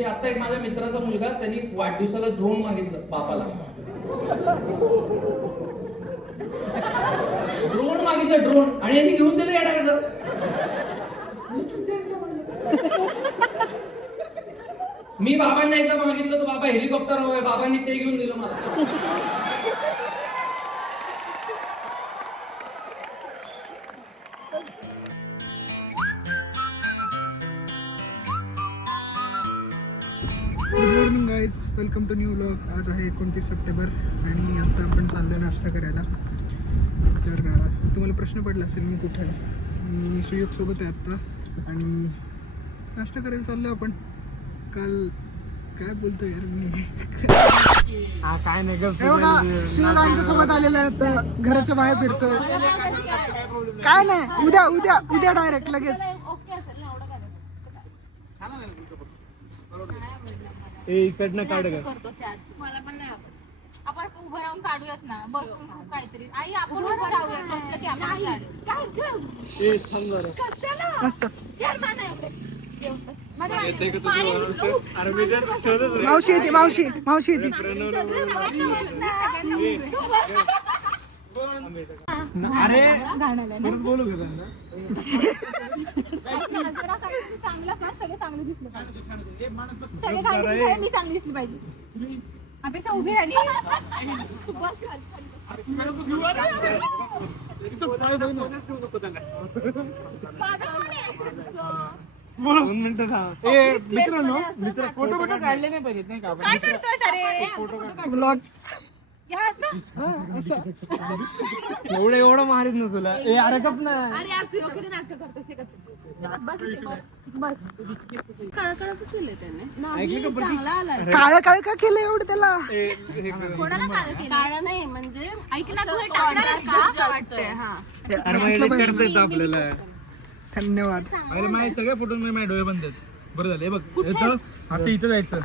जे आता एक माझ्या मित्राचा मुलगा त्यांनी वाढदिवसाला ड्रोन मागितलं बापाला. ड्रोन मागितलं ड्रोन आणि यांनी घेऊन दिलं येणार. मी बाबांना एकदा मागितलं तर बाबा हेलिकॉप्टर हवंय, बाबांनी ते घेऊन दिलं मला. Good morning guys, welcome to new vlog. आज आहे 29 सप्टेंबर आणि आता आपण चाललो आहे नाश्ता करायला. तर तुम्हाला प्रश्न पडला असेल मी कुठे आहे. मी सुयोगसोबत आहे आत्ता आणि नाश्ता करायला चाललो आपण. काल काय बोलतो यार मी काय नाही सुयोग आमच्यासोबत आलेला आहे आता. घराच्या बाहेर फिरतोय. काय नाही, उद्या उद्या उद्या डायरेक्ट लगेच. इकडनं काढ ग. मला पण नाही आवडत. आपण उभं राहून काढूयात ना, बसून काहीतरी. आई आपण उभं राहूया, बसलं की आपण मस्त. शोधत मावशी येते, मावशी मावशी येते. अरे बोलू का चांगलं का, सगळे चांगले दिसले पाहिजे. सगळे चांगले, मी चांगली दिसली पाहिजे. अपेक्षा उभी राहिली. मित्रांनो, फोटो काढले नाही पाहिजेत नाही का. काय करतोय सारे ब्लॉग एवढं मारित ना तुला. अरे गप ना. अरे आज योग्य नाटक करतोय. बस कळकळच केलंय त्याने. चांगला आलाय. काळ काळ का केलं एवढं त्याला. कोणाला काळं नाही म्हणजे ऐकला तू वाटतंय. हा आपल्याला धन्यवाद. अरे माझे सगळे फोटो माझे डोळे बंद आहेत. बरं झालं. हे बघ इथं असं इथं जायचं.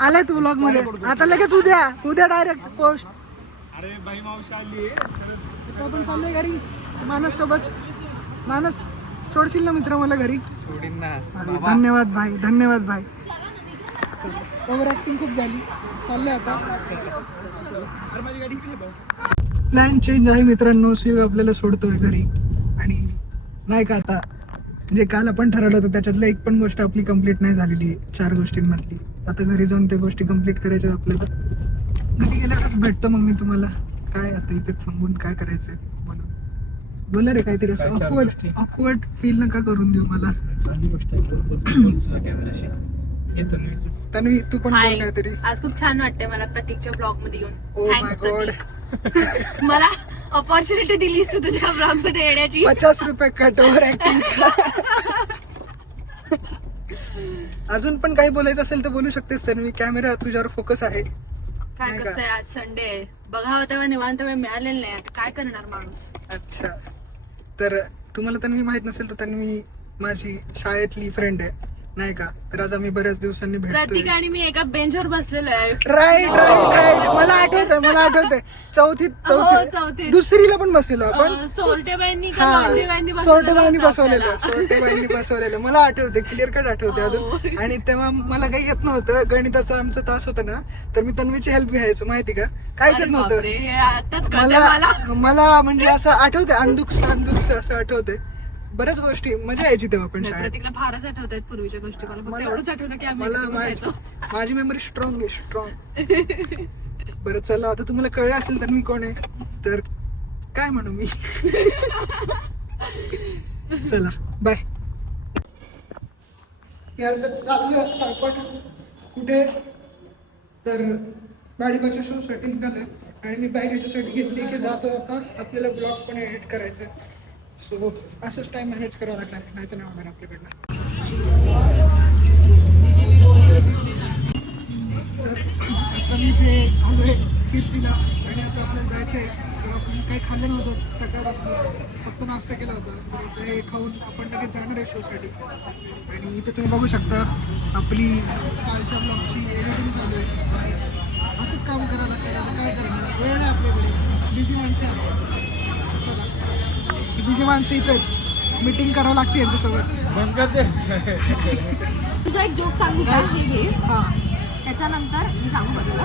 आलाय तू ब्लॉग मध्ये आता लगेच. उद्या उद्या डायरेक्ट पोस्ट. अरे बाई मावशी आली. आपण चाललोय घरी मानस सोबत. मानस सोडशील ना मित्र मला घरी. सोडीन ना. धन्यवाद भाई, धन्यवाद भाई. ओव्हर ऍक्टिंग खूप झाली. चाललंय आता. अरे माझी गाडी इकडे भाऊ. प्लॅन चेंज आहे मित्रांनो. सुयोग आपल्याला सोडतोय घरी आणि नाही का आता जे काल आपण ठरवलं होतं त्याच्यातलं एक पण गोष्ट आपली कंप्लीट नाही झालेली. 4 गोष्टींमधली. आता घरी जाऊन त्या गोष्टी कंप्लीट करायच्या आपल्याला. घरी गेल्यावरच भेटतो मग मी तुम्हाला. काय आता इथे थांबून काय करायचंय बोलू. बोला रे काहीतरी असं ऑकवर्ड फील नका करून देऊ मला. तन्वी तू पण बोल काहीतरी. आज खूप छान वाटतंय मला प्रतीकच्या ब्लॉग मध्ये येऊन. Oh my God. मला अपॉर्च्युनिटी दिलीस तू तुझ्या ब्लॉग मध्ये येण्याची. 50 रुपये कट. Over acting. अजून पण काही बोलायचं असेल तर बोलू शकतेस तन्वी. कॅमेरा तुझ्यावर फोकस आहे. काय कसं आहे, आज संडे आहे. बघावं तेव्हा निवांत वेळ मिळालेला नाही. आता काय करणार माणूस. अच्छा, तर तुम्हाला तन्वी माहित नसेल तर तन्वी माझी शाळेतली फ्रेंड आहे नाही का. तर आज आम्ही बऱ्याच दिवसांनी भेटतोय. प्रतीक आणि मी एका बेंचवर बसलेलो आहे. Right right. मला आठवतंय चौथी दुसरीला पण बसलेलो आपण. सोरटेबाईंनी सोरटेबाईंनी बसवलेलं मला आठवते. क्लिअर कट आठवते अजून. आणि तेव्हा मला काही येत नव्हतं. गणिताचा आमचा तास होता ना, तर मी तन्वीची हेल्प घ्यायचो माहिती का. काहीच येत नव्हतं मला. म्हणजे असं आठवतंय अंधुक असं आठवतंय. बऱ्याच गोष्टी मजा यायची तेव्हा पण शाळेत. प्रतीकला फारच आठवत आहेत पूर्वीच्या गोष्टी. मला फक्त एवढंच आठवलं की आम्ही एकत्र बसायचो. माझी मेमरी स्ट्रॉंग आहे, स्ट्रॉंग. बरं चला, आता तुम्हाला कळलं असेल तर मी कोण आहे. तर काय म्हणू मी. चला बाय. यार तर चाललं आपण कुठे तर बाळीबाच्या शो साठी निघालोय आणि मी बॅग याच्यासाठी घेतली की जाता जाता आपल्याला ब्लॉग पण एडिट करायचं. सो असंच टाइम मॅनेज करावं लागणार, नाही तर नाही होणार आपल्याकडनं. तर आता मी इथे आलोय कीर्तीला आणि आता आपल्याला जायचं आहे. तर आपण काही खाल्लं नव्हतं सकाळपासून, फक्त नाश्ता केला होता. तर आता हे खाऊन आपण लगेच जाणार आहे शोसाठी. आणि इथे तुम्ही बघू शकता आपली कालच्या ब्लॉगची एडिटिंग चालू आहे. असंच काम करावं बिझी माणसं इथं मीटिंग करावं लागते यांच्यासोबत. बंद करते. तुझा एक जोक सांगू का? हे घे. हां त्याच्यानंतर मी सांगू का तुला?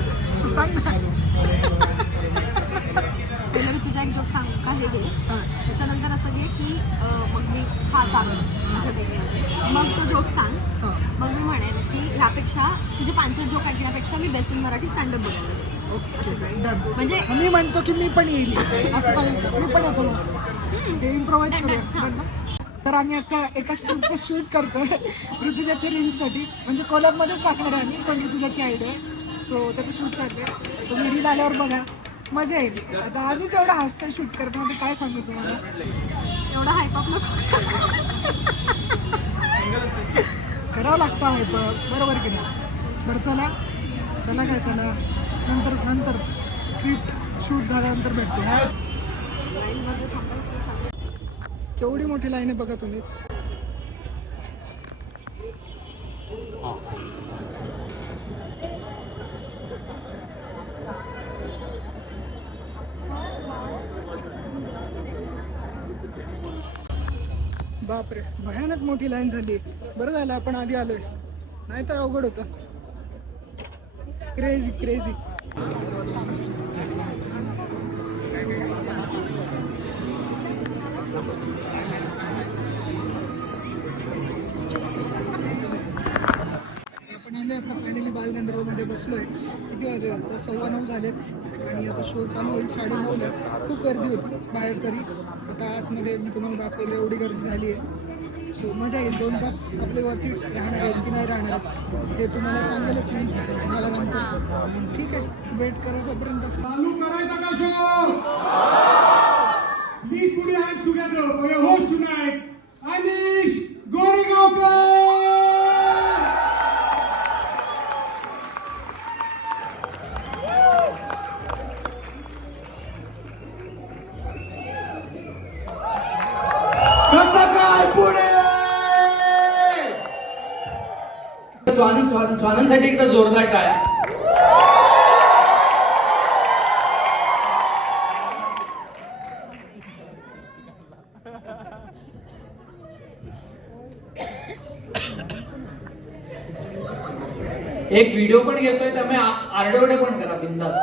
सांग ना. पहिलं मी तुझा एक जोक सांगू का? हे घे. हां त्याच्यानंतर असं घे की मग मी हा सांग मग तो जोक सांग. हां मग मी म्हणेन की ह्यापेक्षा तुझे 5 जोक ऐकण्यापेक्षा मी बेस्ट इन मराठी स्टँडअप बघायला. Okay done. म्हणजे मी म्हणतो की मी पण येईल असं सांगितलं. मी पण येतो मग. हे इम्प्रोवाइज करूया. डन ना? तर आम्ही आता एका स्क्रिप्टचं शूट करतोय ऋतुजाच्या रील्ससाठी. म्हणजे कोलॅबमध्येच टाकणार आहे आम्ही, पण ऋतुजाची आयडिया आहे. सो त्याचं शूट चाललंय. तुम्ही रील आल्यावर बघा, मजा येईल. आता आम्हीच एवढं हसतोय शूट करतो मध्ये, काय सांगू तुम्हाला. एवढा हायपअप नको. करावं लागतं आहे बरोबर की नाही. बरं चला काय चला नंतर स्क्रिप्ट शूट झाल्यानंतर भेटतो. केवढी मोठी लाईन आहे बघा तुम्हीच. बापरे भयानक मोठी लाईन झाली. बरं झालं आपण आधी आलोय, नाही तर अवघड होतं. क्रेझी. आपण आले आता फायनली बालगंधर्वमध्ये बसलोय. किती वाजले? आता 9:15 झालेत आणि आता शो चालू होईल 9:30ला. खूप गर्दी होती बाहेर तरी. आता आतमध्ये मी तुम्हाला दाखवलं एवढी गर्दी झाली आहे. सो मजा येईल. 2 तास आपल्यावरती राहणार आहेत की नाही राहणार आहेत हे तुम्हाला सांगेलच मी झाल्यानंतर. ठीक आहे, वेट करा तोपर्यंत. चालू करायचा का show? Please put your hands together for your host tonight, Anish Goregaonkar. कसं काय पुढे? स्वानंदसाठी एकदा जोरदार टाळ्या. एक व्हिडिओ पण घेतोय त्यामुळे आरडोरडे पण करा बिंदास.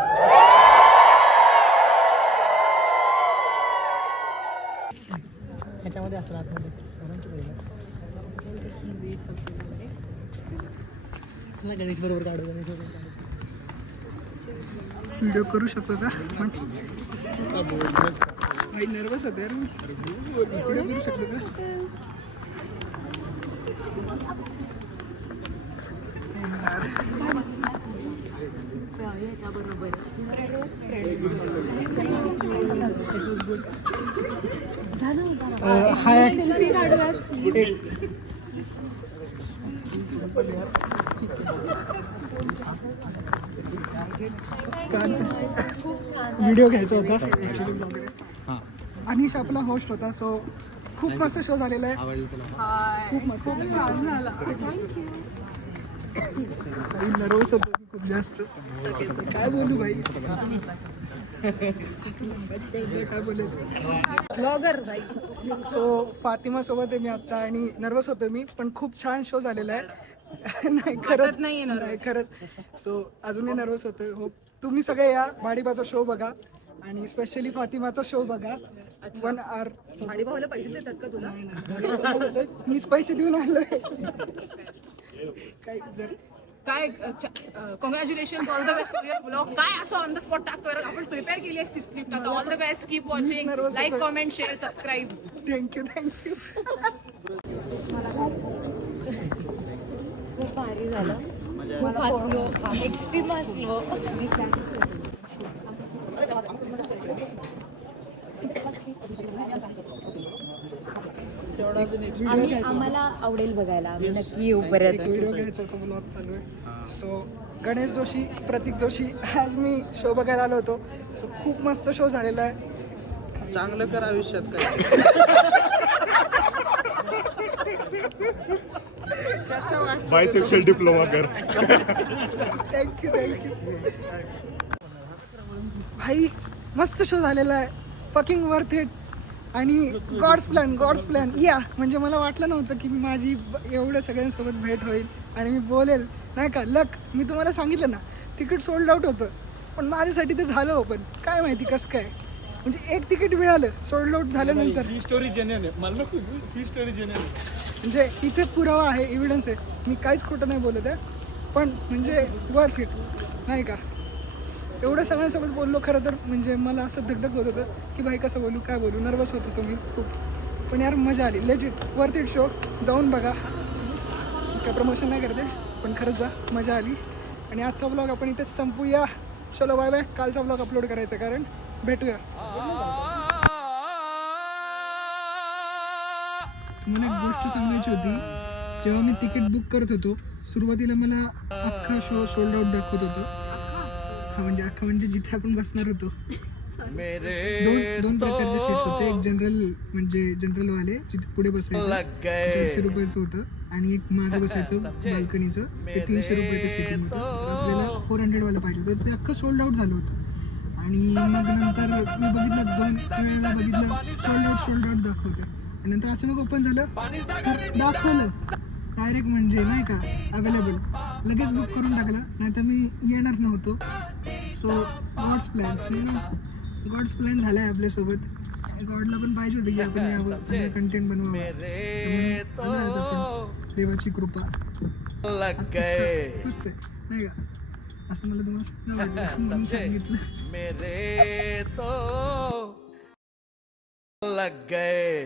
ह्याच्यामध्ये असं आतमध्ये गणेश बरोबर काढू. व्हिडिओ करू शकतो का? भाई नर्वस होते यार. व्हिडिओ करू शकतो का? हाय व्हिडिओ घ्यायचा होता ऍक्च्युली ब्लॉगर. अनिश आपला होस्ट होता. सो खूप मस्त शो झालेला आहे. खूप मस्त नर्वस होतो खूप जास्त. काय बोलू भाई, काय बोलायचं. सो फातिमा सोबत आहे मी आता आणि नर्वस होतो मी, पण खूप छान शो झालेला आहे. नाही खरंच नाही खरंच. सो अजूनही नर्वस होतोय. होप तुम्ही सगळे या भाडीबाचा शो बघा आणि स्पेशली फातिमाचा शो बघा. 1 hour. भाडीभावाला पैसे देतात का तुला? मीच पैसे देऊन आलोय. काय जर काय congratulation, all the best for your blog. काय असं ऑन द स्पॉट टाकतोय? आपण प्रिपेअर केली असती स्क्रिप्ट. आता all the best, keep watching, like, comment, share, subscribe. Thank you. खूप भारी झालं. खूप हसलो, एक्स्ट्रीम हसलो. आम्हाला आवडेल बघायला. आम्ही नक्की येऊ परत. व्हिडिओ घ्यायचा होता, ब्लॉग चालू आहे. सो गणेश जोशी, प्रतीक जोशी, आज मी शो बघायला आलो होतो. सो खूप मस्त शो झालेला आहे. चांगलं कर आयुष्यात काय. बायसेक्शुअल डिप्लोमा कर. थँक्यू. भाई मस्त शो झालेला आहे, फकिंग वर्थ इट. आणि गॉड्स प्लॅन या म्हणजे मला वाटलं नव्हतं की माझी एवढ्या सगळ्यांसोबत भेट होईल आणि मी बोलेल नाही का. लक, मी तुम्हाला सांगितलं ना तिकीट सोल्ड आउट होतं, पण माझ्यासाठी ते झालं हो. पण काय माहिती कसं काय, म्हणजे एक तिकीट मिळालं सोल्ड आउट झाल्यानंतर. ही स्टोरी जेन्युइन आहे, मला ही स्टोरी जेन्युइन आहे. म्हणजे इथे पुरावा आहे, एव्हिडन्स आहे, मी काहीच खोटं नाही बोलत आहे. पण म्हणजे वर्थ इट नाही का. एवढं सगळ्यांसोबत बोललो खरं तर म्हणजे मला असं धगधग होत होतं की भाई कसं बोलू काय बोलू, नर्वस होत होतो मी खूप. पण यार मजा आली, लेजिट वर्थ इट शो. जाऊन बघा, काय प्रमोशन नाही करते पण खरंच जा, मजा आली. आणि आजचा ब्लॉग आपण इथेच संपूया. चलो बाय बाय. कालचा ब्लॉग अपलोड करायचा कारण भेटूया. तुम्हाला एक गोष्ट सांगायची होती, जेव्हा मी तिकीट बुक करत होतो सुरुवातीला मला अख्खा शो सोल्ड आउट दाखवत होतं. हा म्हणजे अख्खा म्हणजे जिथे आपण बसणार होतो दोन प्रकारचे सीट्स होते. एक जनरल म्हणजे जनरलवाले जिथे पुढे बसायचं 400 रुपयाचं होतं आणि एक मागे बसायचं बाल्कनीचं ते 300 रुपयाचं सीट होतं. आपल्याला 400 वाला पाहिजे होतं, ते अख्खं सोल्ड आउट झालं होतं. आणि मग नंतर मी बघितलं 2 वेळेला बघितलं सोल्ड आउट दाखवतं आणि नंतर अचानक ओपन झालं तर दाखवलं डायरेक्ट म्हणजे नाही का अवेलेबल. लगेच बुक करून टाकलं, नाही तर मी येणार नव्हतो. सो गॉड्स प्लॅन झाला आहे आपल्यासोबत. गॉडला पण पाहिजे होतं की आपण यावं, चांगलं कंटेंट बनवावं. त्यामुळे आज आपण देवाची कृपा मस्त आहे नाही का, असं मला तुम्हाला म्हणून सांगितलं. लग गए